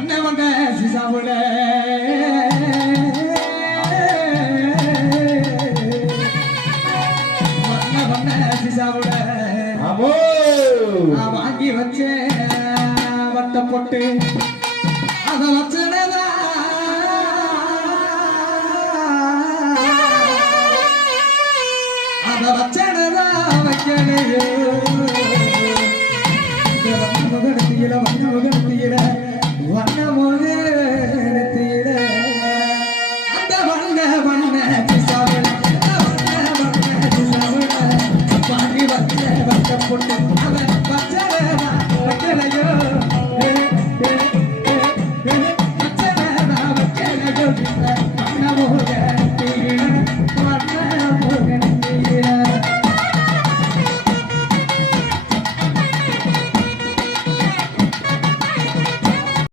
வண்ண வண்ண சிசாவுல வண்ண வண்ண சிசாவுல வாங்கி வச்சேன் வட்ட போட்டு அத வச்சனதா அத வச்சனதா வைக்கலையோ